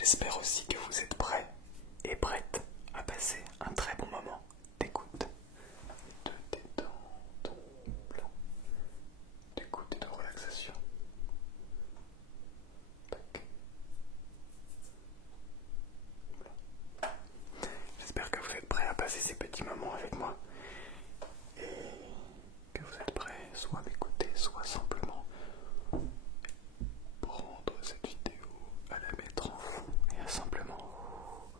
J'espère aussi que vous êtes prêts et prêtes à passer un très bon moment d'écoute, de détente, d'écoute et de relaxation. Tac. J'espère que vous êtes prêts à passer ces petits moments avec moi et que vous êtes prêts soit à m'écouter, soit simplement prendre cette vidéo, à la mettre en fond et à simplement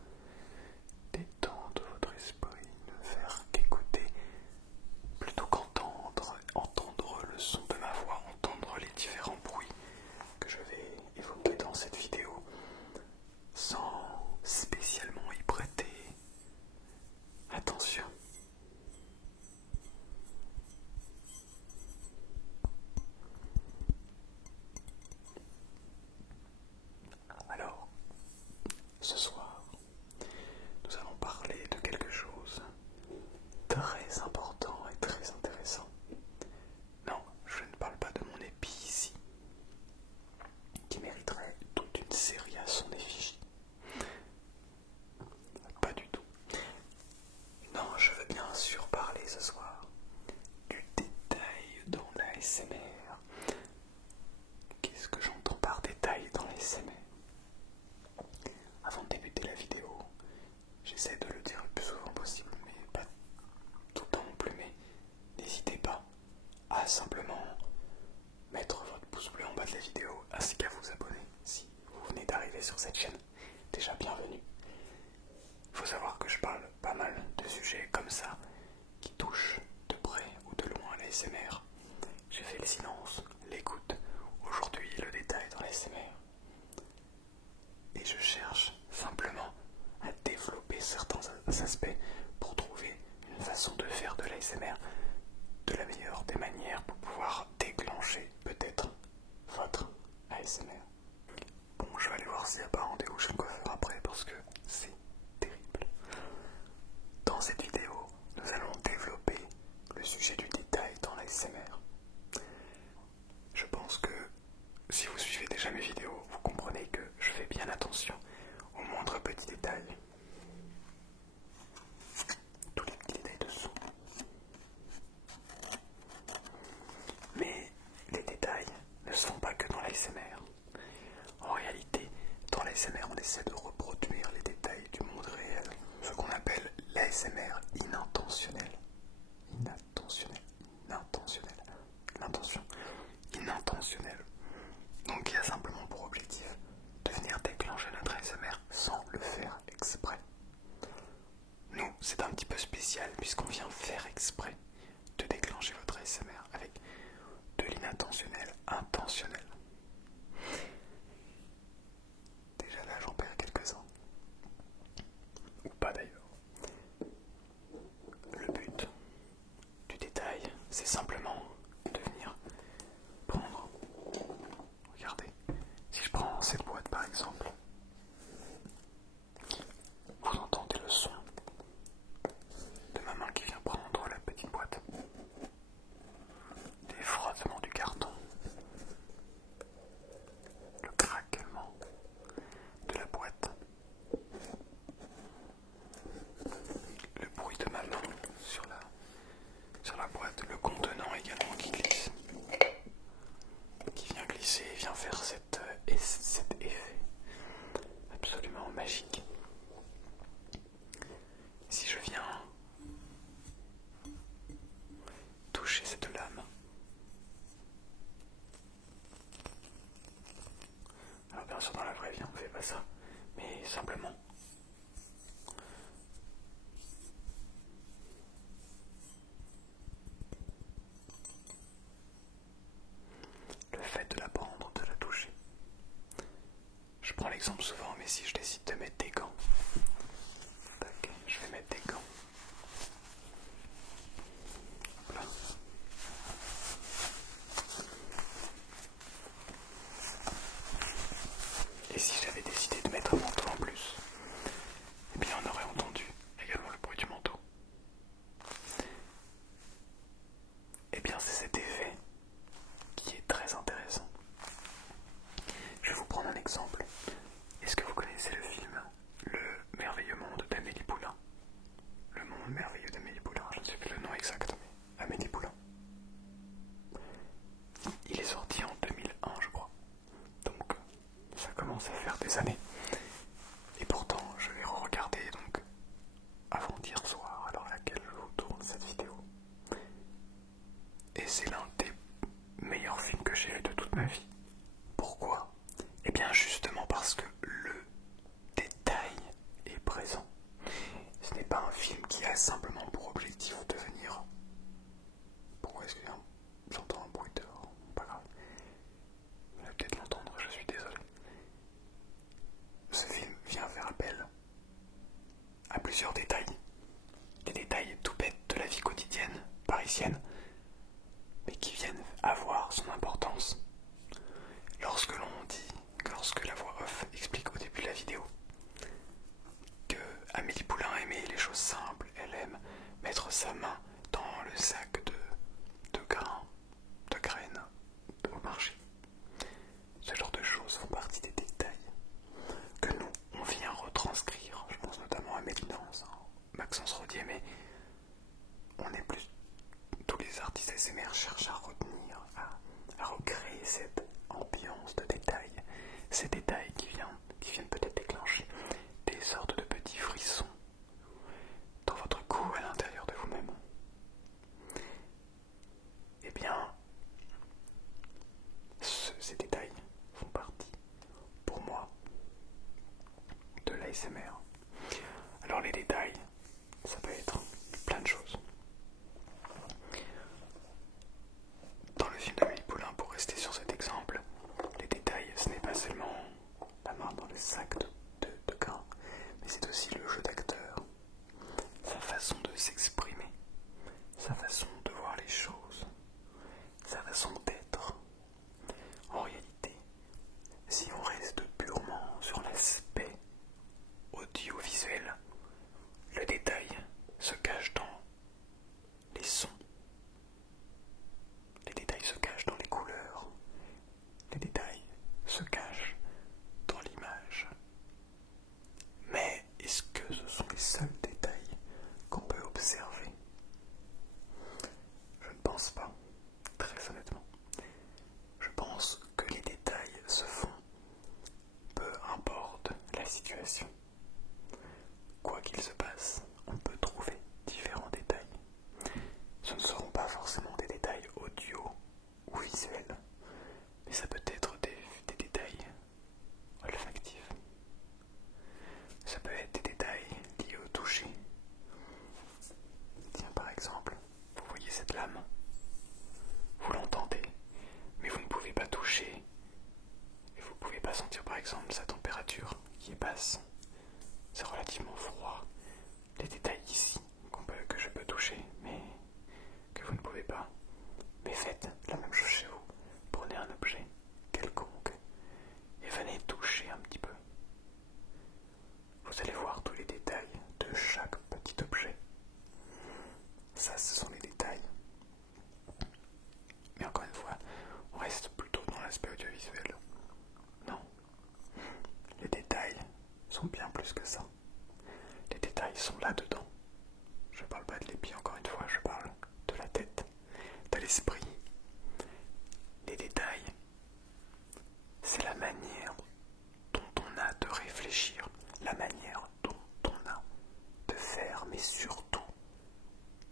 détendre votre esprit, ne faire qu'écouter plutôt entendre le son de ma voix, entendre les différents bruits que je vais évoquer dans cette vidéo sans spécialement y prêter attention. Alors, ce soir, nous allons parler de quelque chose de très important et très intéressant. Non, je ne parle pas de mon épi ici, qui mériterait toute une série à son effigie. Pas du tout. Non, je veux bien sûr parler ce soir du détail dans l'ASMR. Qu'est-ce que j'entends par détail dans l'ASMR? Avant de débuter la vidéo, j'essaie de le dire le plus souvent possible, mais pas tout le temps non plus, mais n'hésitez pas à simplement mettre votre pouce bleu en bas de la vidéo, ainsi qu'à vous abonner si vous venez d'arriver sur cette chaîne. Déjà bienvenue. Il faut savoir que je parle pas mal de sujets comme ça, qui touchent de près ou de loin l'ASMR. J'ai fait le silence, l'écoute, aujourd'hui le détail dans l'ASMR. Et je cherche simplement à développer certains aspects pour trouver une façon de faire de l'ASMR de la meilleure des manières pour pouvoir déclencher peut-être votre ASMR. Bon, je vais aller voir s'il n'y a pas rendez-vous chez le coiffeur après parce que c'est terrible. Dans cette vidéo, nous allons développer le sujet du détail dans l'ASMR. Je pense que si vous suivez déjà mes vidéos, vous comprenez que je fais bien attention aux moindres petits détails. Tous les petits détails de son. Mais les détails ne se font pas que dans l'ASMR. En réalité, dans l'ASMR, on essaie de reproduire les détails du monde réel. Ce qu'on appelle l'ASMR inintentionnel. L'intention inintentionnelle. Donc il y a simplement pour objectif de venir déclencher notre ASMR sans le faire exprès. Nous, c'est un petit peu spécial puisqu'on vient faire exprès de déclencher votre ASMR avec de l'inattentionnel intentionnel. Déjà là, j'en perds quelques-uns. Ou pas d'ailleurs. Le but du détail, c'est simplement de venir prendre. Regardez, si je prends cette boîte par exemple, vous entendez le son de ma main qui vient prendre la petite boîte, des frottements du carton, plusieurs détails. Des détails tout bêtes de la vie quotidienne, parisienne, mais qui viennent avoir son importance. Lorsque la voix off explique au début de la vidéo que Amélie Poulain aimait les choses simples, elle aime mettre sa main dans le sac de grains, de graines au marché. Ce genre de choses font partie des détails que nous, on vient retranscrire. Je pense notamment à Médinance, Maxence Rodier, mais on est plus... Tous les artistes SMR cherchent à retenir, à recréer cette ambiance de détails. Ces détails qui viennent peut-être déclencher des sortes de petits frissons dans votre cou, à l'intérieur de vous-même. Eh bien, ces détails font partie, pour moi, de l'ASMR. Alors les détails, ça peut être plein de choses. Dans le film d'Amélie Poulain, pour rester sur cet exemple, les détails, ce n'est pas seulement la main dans le sac de grains, mais c'est aussi le jeu d'acteur, sa façon de s'exprimer, sa façon de voir les choses, sa façon d'être. En réalité, si on reste purement sur l'aspect audiovisuel, le détail se cache dans les sons. Les détails se cachent dans les couleurs. Les détails se cachent dans l'image. Mais est-ce que ce sont les seuls détails qu'on peut observer? Je ne pense pas, très honnêtement. Je pense que les détails se font, peu importe la situation. Quoi qu'il se passe, on peut trouver différents détails. Ce ne seront pas forcément des détails audio ou visuels, mais ça peut être des détails olfactifs. Ça peut être des détails liés au toucher. Tiens, par exemple, vous voyez cette lame, vous l'entendez, mais vous ne pouvez pas toucher, et vous ne pouvez pas sentir par exemple sa température qui est basse. C'est relativement froid. Les détails ici que je peux toucher, mais que vous ne pouvez pas. Mais faites la même chose chez vous. Prenez un objet quelconque et venez toucher un petit peu. Vous allez voir tous les détails de chaque petit objet. Ça, ce sont les détails. Mais encore une fois, on reste plutôt dans l'aspect audiovisuel. Non. Les détails sont bien plus que ça. Les détails sont là-dedans. Je parle pas de l'épi, encore une fois, je parle de la tête, de l'esprit. Les détails, c'est la manière dont on a de réfléchir, la manière dont on a de faire, mais surtout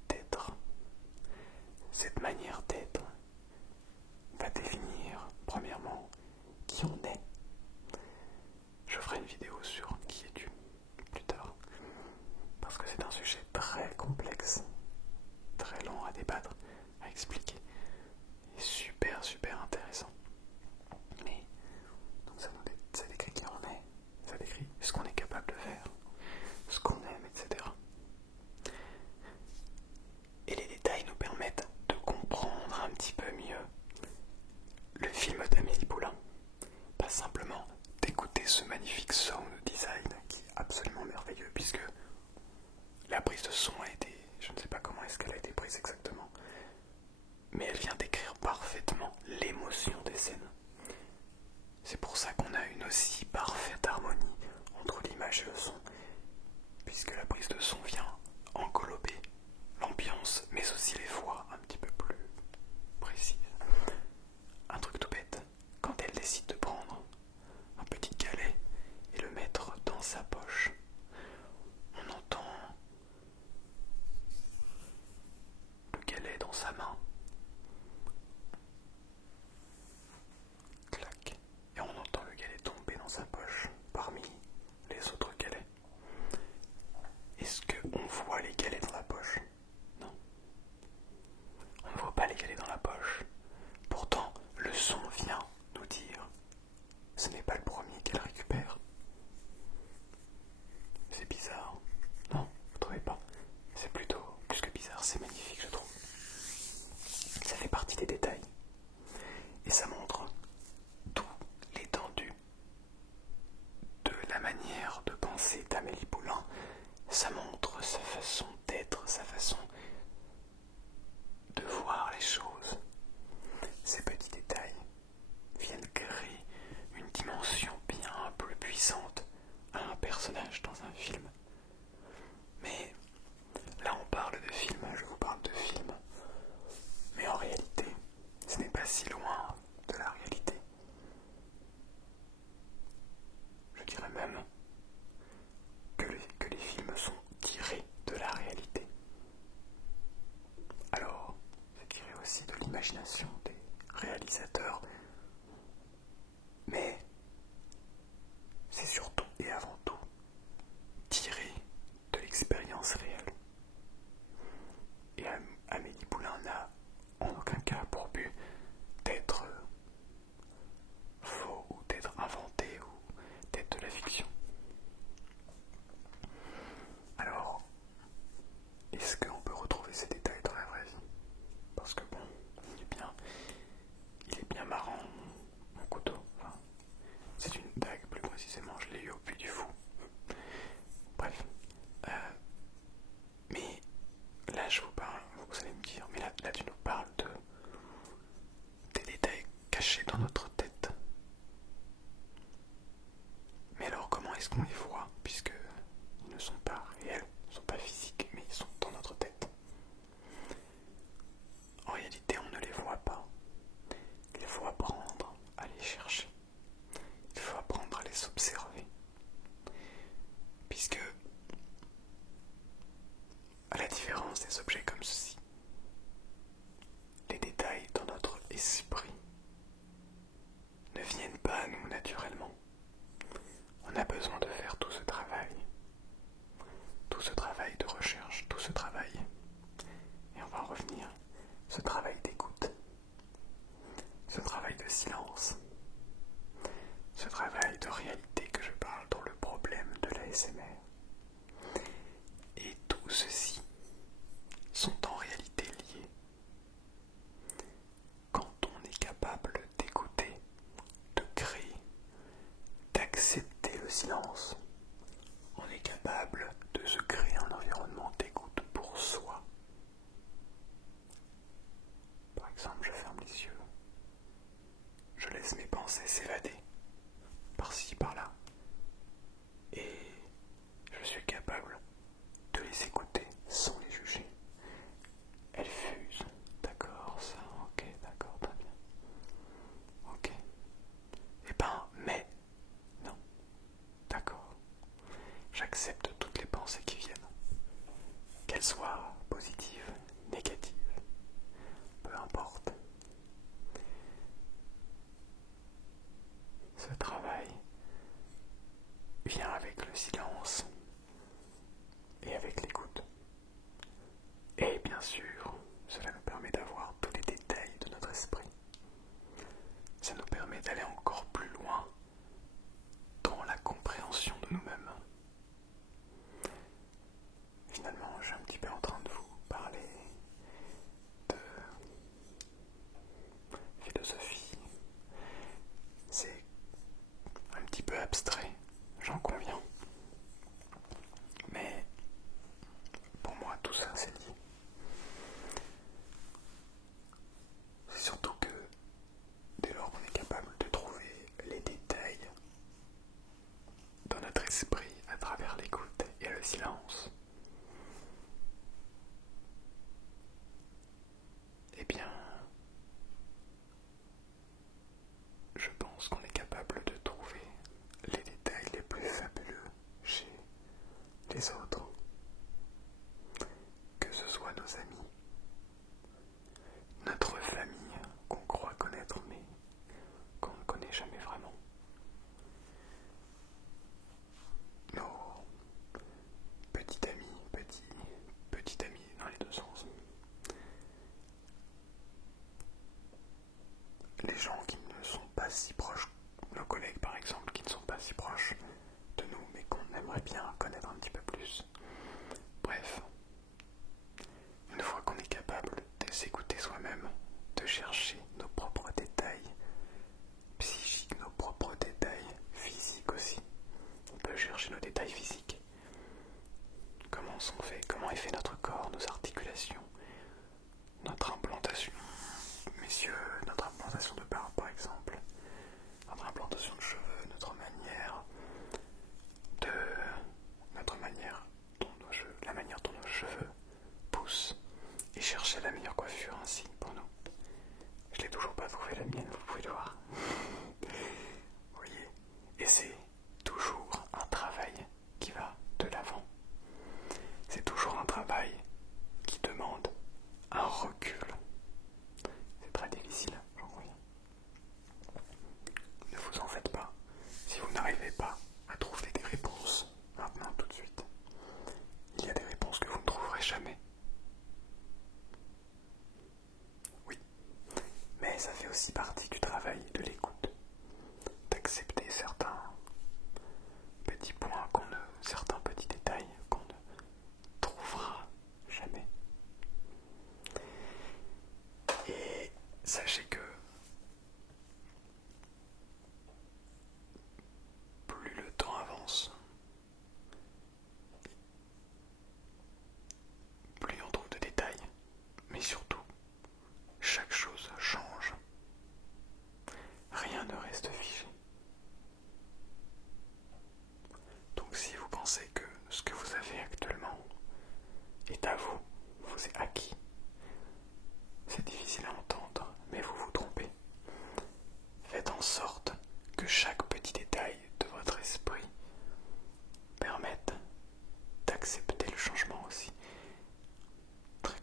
d'être. Cette manière d'être va définir, premièrement, qui on est. Je ferai une vidéo sur qui es-tu plus tard, parce que c'est un sujet très complexe, très long à débattre, à expliquer, et super intéressant. Mais donc ça décrit qui on est, ça décrit ce qu'on est capable de faire, ce qu'on aime, etc. Et les détails nous permettent de comprendre un petit peu mieux le film d'Amélie Poulain. Pas simplement d'écouter ce magnifique sound design qui est absolument merveilleux, puisque la prise de son a été, je ne sais pas comment est-ce qu'elle a été prise exactement, mais elle vient décrire parfaitement l'émotion des scènes. C'est pour ça qu'on a une aussi parfaite harmonie entre l'image et le son, puisque la prise de son vient englober l'ambiance, mais aussi les voix un petit peu plus précises. Un truc tout bête, quand elle décide de prendre un petit galet et le mettre dans sa poche, on entend le galet dans sa main. Clac. Et on entend le galet tomber dans sa poche parmi les autres galets. Est-ce qu'on voit les galets dans la poche? Non. On ne voit pas les galets dans la poche. Pourtant, le son vient nous dire ce n'est pas le premier qu'elle récupère. C'est bizarre, non? pensées d'Amélie Poulain. Ça montre sa façon d'être, sa façon de voir les choses. Ces petits détails viennent créer une dimension bien plus puissante à un personnage dans un film. Mais là on parle de film, je vous parle de film. Mais en réalité, ce n'est pas si loin de la réalité. Je dirais même que les films sont tirés de la réalité. Alors, c'est tiré aussi de l'imagination des réalisateurs, mais c'est surtout et avant tout tiré de l'expérience réelle. Et Amélie Poulain n'a en aucun cas pour but d'être faux ou d'être inventé ou d'être de la fiction. Alors, est-ce qu'on peut retrouver ces détails dans la vraie vie? Parce que bon, il est bien marrant mon couteau. Enfin, c'est une dague plus précisément, je l'ai eu au Puy du Fou. Bref. Mais là je vous parle, vous allez me dire, mais là tu nous parles des détails cachés dans notre tête. Mais alors comment est-ce qu'on les voit, puisque ils ne sont pas réels, ils ne sont pas physiques, mais ils sont dans notre tête? En réalité on ne les voit pas. Il faut apprendre à les chercher. Il faut apprendre à les observer. Puisque, à la différence des objets comme ceci, les détails dans notre esprit ne viennent pas à nous naturellement. On a besoin de faire tout ce travail de recherche, tout ce travail, et on va en revenir, ce travail d'écoute, ce travail de silence, ce travail de réalité que je parle dans le problème de l'ASMR. Et tout ceci sont en réalité liés. Quand on est capable d'écouter, de créer, d'accepter le silence, on est capable de se créer un environnement d'écoute pour soi. Par exemple, je ferme les yeux, je laisse mes pensées s'évader, par-ci, par-là, et je suis capable de les écouter sans les juger. Elles fusent, d'accord, ça, ok, d'accord, très bien. Ok. Eh ben, mais, non, d'accord. J'accepte toutes les pensées qui viennent, qu'elles soient positives, négatives, peu importe. Ce travail vient avec le silence et avec l'écoute. Et bien sûr, cela nous permet d'avoir tous les détails de notre esprit. Ça nous permet d'aller encore plus loin dans la compréhension de nous-mêmes. Finalement, je suis un petit peu en train de vous parler de philosophie. C'est un petit peu abstrait, j'en conviens. Mais pour moi, tout ça, c'est lié. C'est surtout que dès lors qu'on est capable de trouver les détails dans notre esprit à travers l'écoute et le silence, eh bien, je pense qu'on est capable de trouver les détails les plus fabuleux chez les autres, que ce soit nos amis, notre famille qu'on croit connaître mais qu'on ne connaît jamais vraiment, nos petits amis, petits amis dans les deux sens, les gens qui ne sont pas si proches, nos collègues par exemple, qui ne sont pas si proches de nous mais qu'on aimerait bien connaître un petit peu plus. Bref, une fois qu'on est capable de s'écouter soi-même, de chercher nos propres détails psychiques, nos propres détails physiques aussi, on peut chercher nos détails physiques. est à vous, vous est acquis. C'est difficile à entendre, mais vous vous trompez. Faites en sorte que chaque petit détail de votre esprit permette d'accepter le changement aussi. Très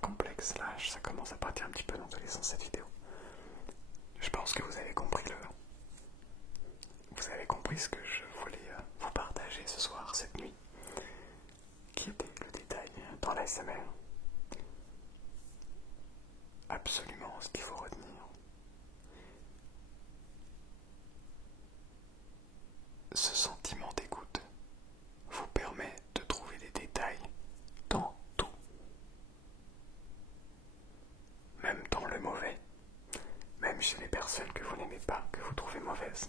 complexe, là ça commence à partir un petit peu dans tous les sens cette vidéo. Je pense que vous avez compris ce que je voulais vous partager ce soir, cette nuit, qui était le détail dans l'ASMR. Absolument ce qu'il faut retenir. Ce sentiment d'écoute vous permet de trouver des détails dans tout, même dans le mauvais, même chez les personnes que vous n'aimez pas, que vous trouvez mauvaises.